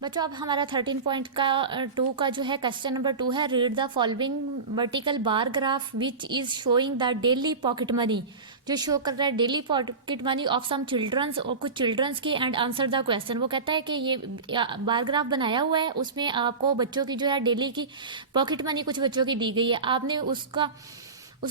बच्चों अब हमारा 13.2 का जो है क्वेश्चन नंबर 2 है, read the following vertical bar graph which is showing the daily pocket money, जो शो कर रहा है daily pocket money of some childrens और कुछ चिल्ड्रंस की, एंड आंसर द क्वेश्चन। वो कहता है कि ये बार ग्राफ बनाया हुआ है, उसमें आपको बच्चों की जो है डेली की पॉकेट मनी कुछ बच्चों की दी गई है, आपने उस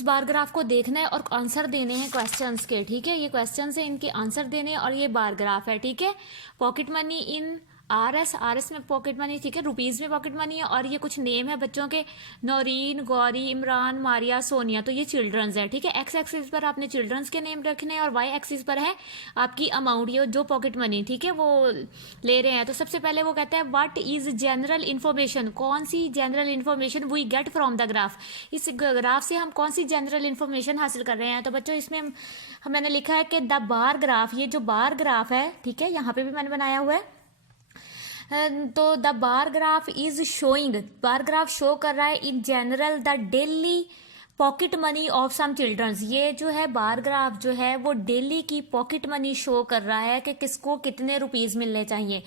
बार ग्राफ को देखना है और आंसर देने हैं क्वेश्चंस के, ठीक है। ये क्वेश्चन है, इनके आंसर देने हैं और ये बार ग्राफ है, ठीक है। Pocket money in R S में पॉकेट मनी, ठीक है, रुपीज़ में पॉकेट मनी है, और ये कुछ नेम है बच्चों के, नौरीन, गौरी, इमरान, मारिया, सोनिया, तो ये चिल्ड्रंस है, ठीक है। एक्स एक्सिस पर आपने चिल्ड्रंस के नेम रखने हैं और वाई एक्सिस पर है आपकी अमाउंट, ये जो पॉकेट मनी, ठीक है, वो ले रहे हैं। तो सबसे पहले वो कहते हैं व्हाट इज जनरल इन्फॉर्मेशन, कौन सी general information we get from the graph, इस ग्राफ से हम कौन सी जनरल इन्फॉर्मेशन हासिल कर रहे हैं। तो बच्चों इसमें मैंने लिखा है कि द बार ग्राफ, ये जो बार ग्राफ है, ठीक है, यहाँ पे भी मैंने बनाया हुआ है। तो the bar graph is showing, bar graph show कर रहा है in general the daily pocket money of some childrens, ये जो है बार ग्राफ जो है वो डेली की पॉकेट मनी शो कर रहा है कि किसको कितने रुपीज मिलने चाहिए।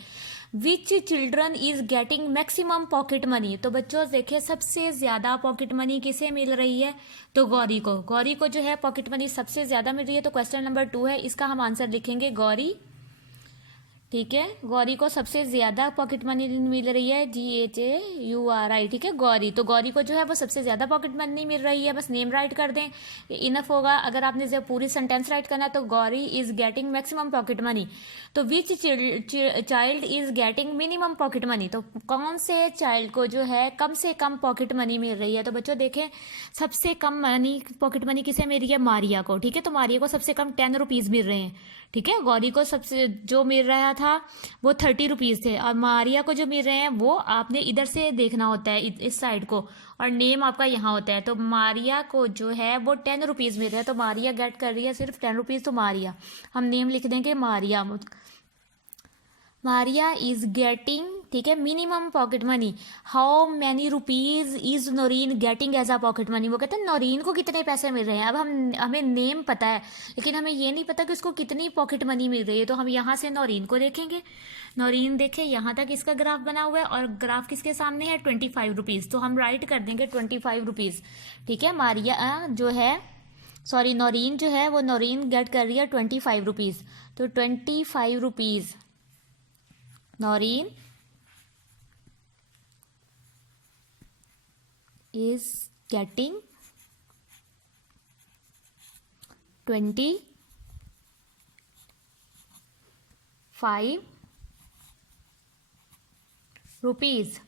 विच children is getting maximum pocket money, तो बच्चों देखिए सबसे ज्यादा पॉकेट मनी किसे मिल रही है, तो गौरी को, गौरी को जो है पॉकेट मनी सबसे ज्यादा मिल रही है। तो क्वेश्चन नंबर 2 है, इसका हम आंसर लिखेंगे गौरी, ठीक है। गौरी को सबसे ज्यादा पॉकेट मनी मिल रही है, GHAURI, ठीक है, गौरी। तो गौरी को जो है वो सबसे ज्यादा पॉकेट मनी मिल रही है, बस नेम राइट कर दें, इनफ होगा। अगर आपने जब पूरी सेंटेंस राइट करना है तो Gauri is getting maximum pocket money, तो which child is getting minimum pocket money, तो कौन से चाइल्ड को जो है कम से कम पॉकेट मनी मिल रही है। तो बच्चों देखें सबसे कम मनी पॉकेट मनी किसे मिल रही है, मारिया को, ठीक है। तो मारिया को सबसे कम 10 रुपीज मिल रहे हैं, ठीक है। गौरी को सबसे जो मिल रहा था वो 30 रुपीज थे, और मारिया को जो मिल रहे हैं वो आपने इधर से देखना होता है, इस साइड को, और नेम आपका यहाँ होता है। तो मारिया को जो है वो 10 रुपीज मिल रहे हैं, तो मारिया गेट कर रही है सिर्फ 10 रुपीज, तो मारिया हम नेम लिख देंगे मारिया। मारिया इज गेटिंग, ठीक है, minimum pocket money. How many rupees is Naureen getting as a pocket money, वो कहते हैं नौरीन को कितने पैसे मिल रहे हैं। अब हमें नेम पता है लेकिन हमें ये नहीं पता कि उसको कितनी पॉकेट मनी मिल रही है, तो हम यहाँ से नौरीन को देखेंगे। नौरीन देखे यहाँ तक इसका ग्राफ बना हुआ है और ग्राफ किसके सामने है, 25 रुपीज, तो हम राइट कर देंगे 25 रुपीज, ठीक है। मारिया जो है, सॉरी, नौरीन जो है वो नौरीन गेट कर रही है 25 रुपीज, तो 25 rupees Naureen is getting 25 rupees,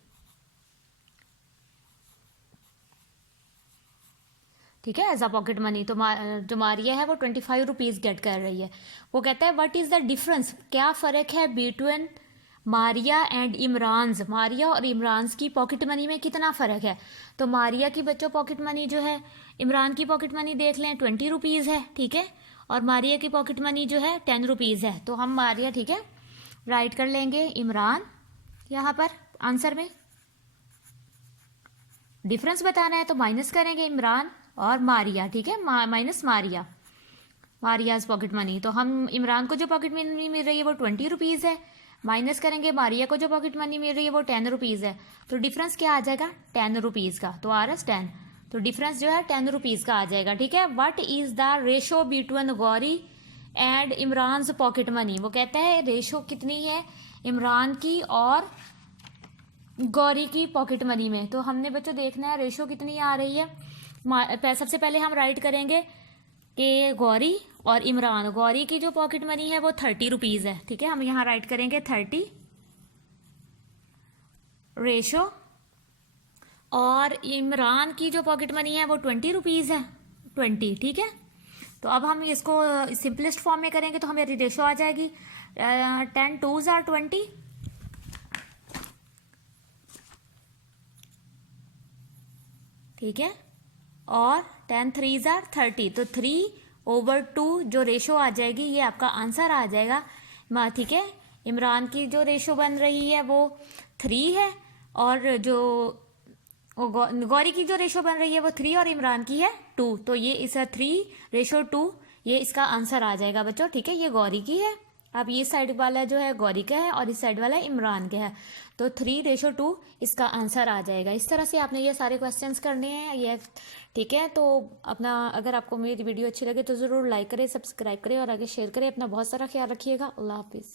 ठीक है, एज अ पॉकेट मनी। तो जो मारिया है वो 25 रुपीज गेट कर रही है। वो कहता है व्हाट इज द डिफरेंस, क्या फर्क है बिटवीन मारिया एंड इमरान्स, मारिया और इमरान्स की पॉकेट मनी में कितना फ़र्क है। तो मारिया की बच्चों पॉकेट मनी जो है, इमरान की पॉकेट मनी देख लें 20 रुपीज़ है, ठीक है, और मारिया की पॉकेट मनी जो है 10 रुपीज़ है। तो हम मारिया, ठीक है, राइट कर लेंगे इमरान यहाँ पर आंसर में। डिफरेंस बताना है तो माइनस करेंगे इमरान और मारिया, ठीक है, minus Maria, Maria's pocket money. तो हम इमरान को जो पॉकेट मनी मिल रही है वो 20 रुपीज़ है, माइनस करेंगे मारिया को जो पॉकेट मनी मिल रही है वो 10 रुपीज़ है, तो डिफरेंस क्या आ जाएगा, 10 रुपीज़ का। तो RS 10, तो डिफरेंस जो है 10 रुपीज़ का आ जाएगा, ठीक है। What is the ratio between Gauri and Imran pocket money, वो कहता है रेशो कितनी है इमरान की और गौरी की पॉकेट मनी में। तो हमने बच्चों देखना है रेशो कितनी आ रही है। सबसे पहले हम राइट करेंगे कि गौरी और इमरान, गौरी की जो पॉकेट मनी है वो 30 रुपीज़ है, ठीक है, हम यहाँ राइट करेंगे 30 रेशो, और इमरान की जो पॉकेट मनी है वो 20 रुपीज़ है, 20, ठीक है। तो अब हम इसको सिंपलेस्ट फॉर्म में करेंगे तो हमें रेशो आ जाएगी 10 2s are 20, ठीक है, और 10 3s are 30, तो 3/2 जो रेशो आ जाएगी ये आपका आंसर आ जाएगा, ठीक है। इमरान की जो रेशो बन रही है वो 3 है, और जो गौरी की जो रेशो बन रही है वो 3 और इमरान की है 2, तो ये इस 3/2 ये इसका आंसर आ जाएगा बच्चों, ठीक है। ये गौरी की है अब ये साइड वाला जो है गौरी का है और इस साइड वाला इमरान का है, तो 3:2 इसका आंसर आ जाएगा। इस तरह से आपने ये सारे क्वेश्चंस करने हैं ये, ठीक है। तो अपना, अगर आपको मेरी वीडियो अच्छी लगे तो ज़रूर लाइक करें, सब्सक्राइब करें और आगे शेयर करें। अपना बहुत सारा ख्याल रखिएगा। अल्लाह हाफिज़।